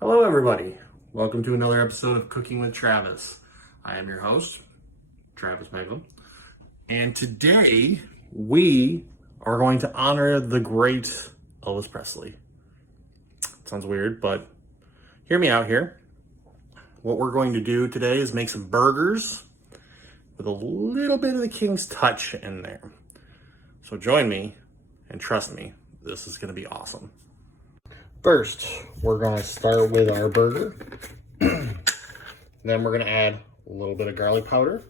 Hello everybody, welcome to another episode of Cooking with Travis. I am your host, Travis Meglin, and today we are going to honor the great Elvis Presley. Sounds weird, but hear me out here. What we're going to do today is make some burgers with a little bit of the King's touch in there. So join me, and trust me, this is going to be awesome. First, we're going to start with our burger. Then we're going to add a little bit of garlic powder,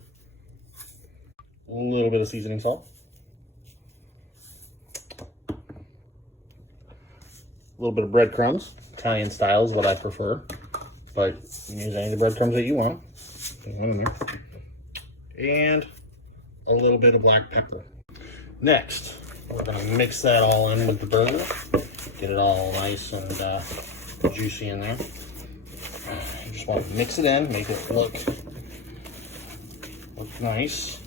a little bit of seasoning salt, a little bit of breadcrumbs. Italian style is what I prefer, but you can use any of the breadcrumbs that you want. And a little bit of black pepper. Next, we're going to mix that all in with the burger. Get it all nice and juicy in there. You just want to mix it in, make it look nice.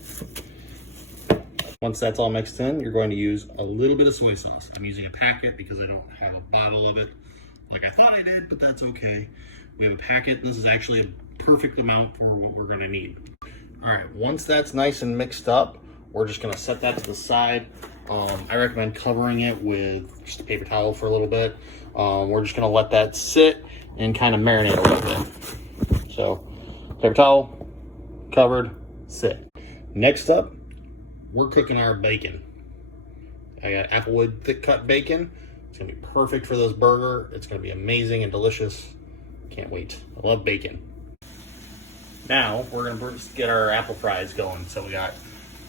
Once that's all mixed in, you're going to use a little bit of soy sauce. I'm using a packet because I don't have a bottle of it like I thought I did, but that's okay. We have a packet. This is actually a perfect amount for what we're going to need. All right, once that's nice and mixed up, we're just going to set that to the side. I recommend covering it with just a paper towel for a little bit. We're just going to let that sit and kind of marinate a little bit. So, paper towel, covered, sit. Next up, we're cooking our bacon. I got Applewood thick cut bacon. It's going to be perfect for this burger. It's going to be amazing and delicious. Can't wait. I love bacon. Now, we're going to just get our apple fries going. So we got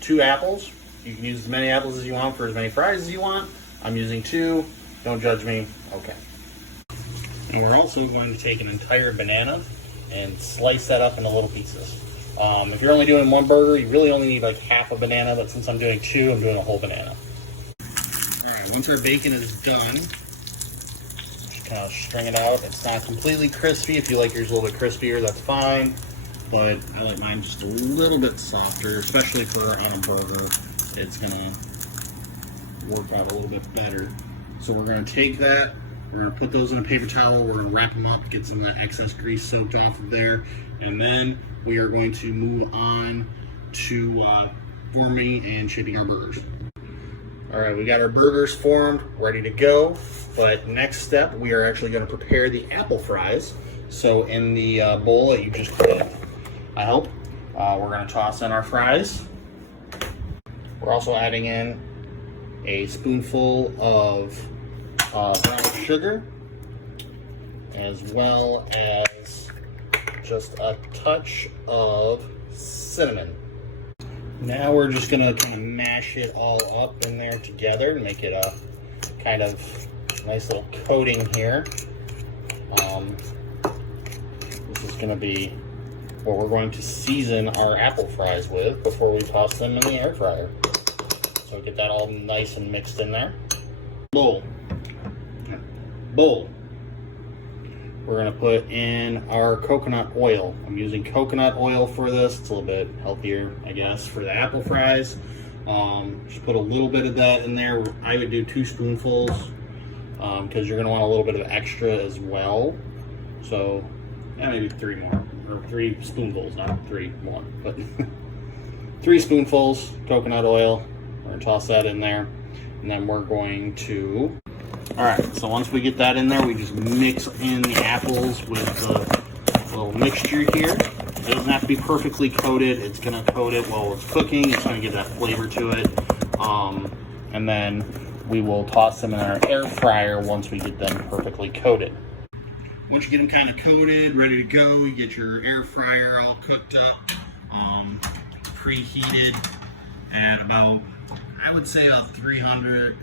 2 apples. You can use as many apples as you want for as many fries as you want. I'm using 2. Don't judge me. Okay. And we're also going to take an entire banana and slice that up into little pieces. If you're only doing 1 burger, you really only need like half a banana, but since I'm doing 2, I'm doing a whole banana. Alright, once our bacon is done, just kind of string it out. It's not completely crispy. If you like yours a little bit crispier, that's fine. But I like mine just a little bit softer, especially for on a burger. It's gonna work out a little bit better. So we're gonna take that, we're gonna put those in a paper towel, we're gonna wrap them up, get some of the excess grease soaked off of there, and then we are going to move on to forming and shaping our burgers. All right, we got our burgers formed, ready to go, but next step, we are actually gonna prepare the apple fries. So in the bowl that you just cleaned, I hope, we're gonna toss in our fries. We're also adding in a spoonful of brown sugar, as well as just a touch of cinnamon. Now we're just gonna kind of mash it all up in there together and make it a kind of nice little coating here. This is gonna be what we're going to season our apple fries with before we toss them in the air fryer. So get that all nice and mixed in there. Bowl. We're gonna put in our coconut oil. I'm using coconut oil for this. It's a little bit healthier, I guess, for the apple fries. Just put a little bit of that in there. I would do 2 spoonfuls because you're gonna want a little bit of extra as well. So yeah, maybe 3 more, or 3 spoonfuls, not 3, 1, but 3 spoonfuls coconut oil. We're gonna toss that in there, and then we're going to, all right, so once we get that in there, we just mix in the apples with the little mixture here. It doesn't have to be perfectly coated. It's gonna coat it while it's cooking. It's gonna give that flavor to it. And then we will toss them in our air fryer once we get them perfectly coated. Once you get them kind of coated, ready to go, you get your air fryer all cooked up, preheated at about, I would say about 300,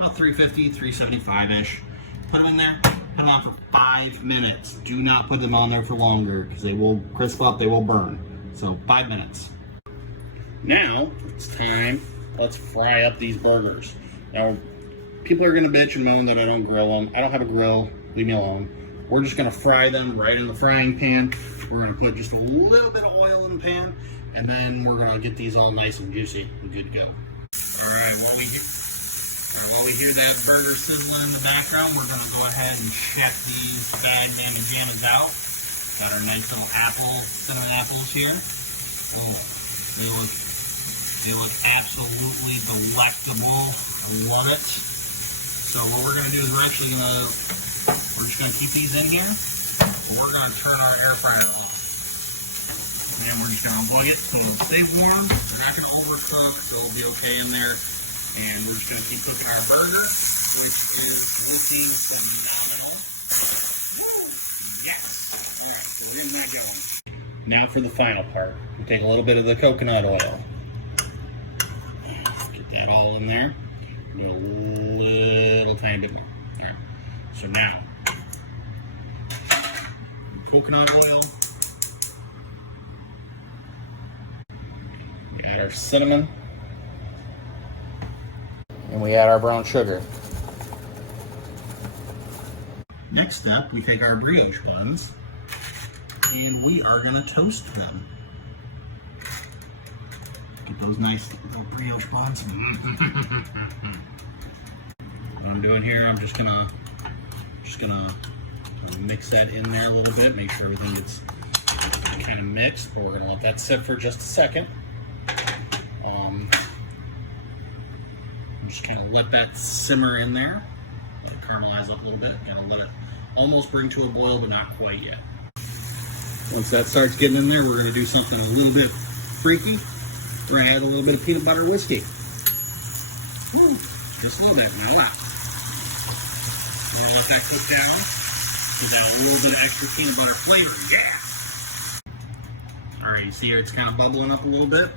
about 350, 375-ish. Put them in there, put them on for 5 minutes. Do not put them on there for longer because they will crisp up, they will burn. So 5 minutes. Now, it's time, let's fry up these burgers. Now, people are gonna bitch and moan that I don't grill them. I don't have a grill, leave me alone. We're just gonna fry them right in the frying pan. We're gonna put just a little bit of oil in the pan, and then we're gonna get these all nice and juicy and good to go. All right, While we hear that burger sizzling in the background, we're going to go ahead and check these bad mamma jammas out. Got our nice little cinnamon apples here. Oh, they look absolutely delectable. I love it. So what we're going to do is we're just going to keep these in here. We're going to turn our air fryer off. And we're just going to unplug it so it'll stay warm. They're not going to overcook, so it'll be okay in there. And we're just going to keep cooking our burger, which is looking phenomenal. Yes! All right, so we're in that going. Now for the final part. We take a little bit of the coconut oil. Get that all in there. Do a little tiny bit more. All right. So now, coconut oil. We add our cinnamon. And we add our brown sugar. Next step, we take our brioche buns and we are going to toast them. Get those nice little brioche buns. What I'm doing here, I'm just gonna mix that in there a little bit, make sure everything gets kind of mixed. But we're gonna let that sit for just a second. I'm just kind of let that simmer in there, let it caramelize up a little bit. Kind of let it almost bring to a boil, but not quite yet. Once that starts getting in there, we're gonna do something a little bit freaky. We're gonna add a little bit of peanut butter whiskey. Woo, just a little bit, not a lot. We're gonna let that cook down. Give that a little bit of extra peanut butter flavor. Yeah! All right, you see here it's kind of bubbling up a little bit.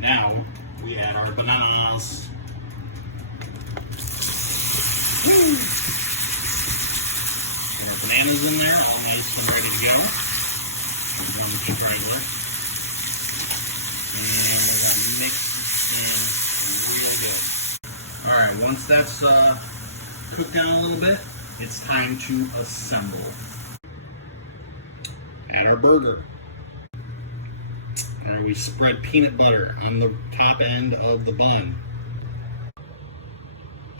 Now we add our bananas. Woo! Get our bananas in there, all nice and ready to go. One just regular. And we're going to mix this in really good. Alright, once that's cooked down a little bit, it's time to assemble. Add our burger. Alright, we spread peanut butter on the top end of the bun.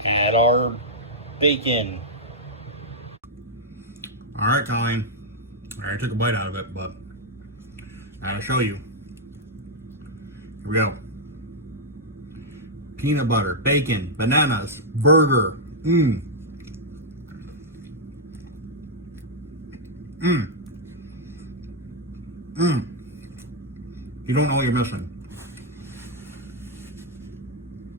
Add our bacon. Alright, Colleen. I already took a bite out of it, but I'll show you. Here we go. Peanut butter, bacon, bananas, burger. You don't know what you're missing.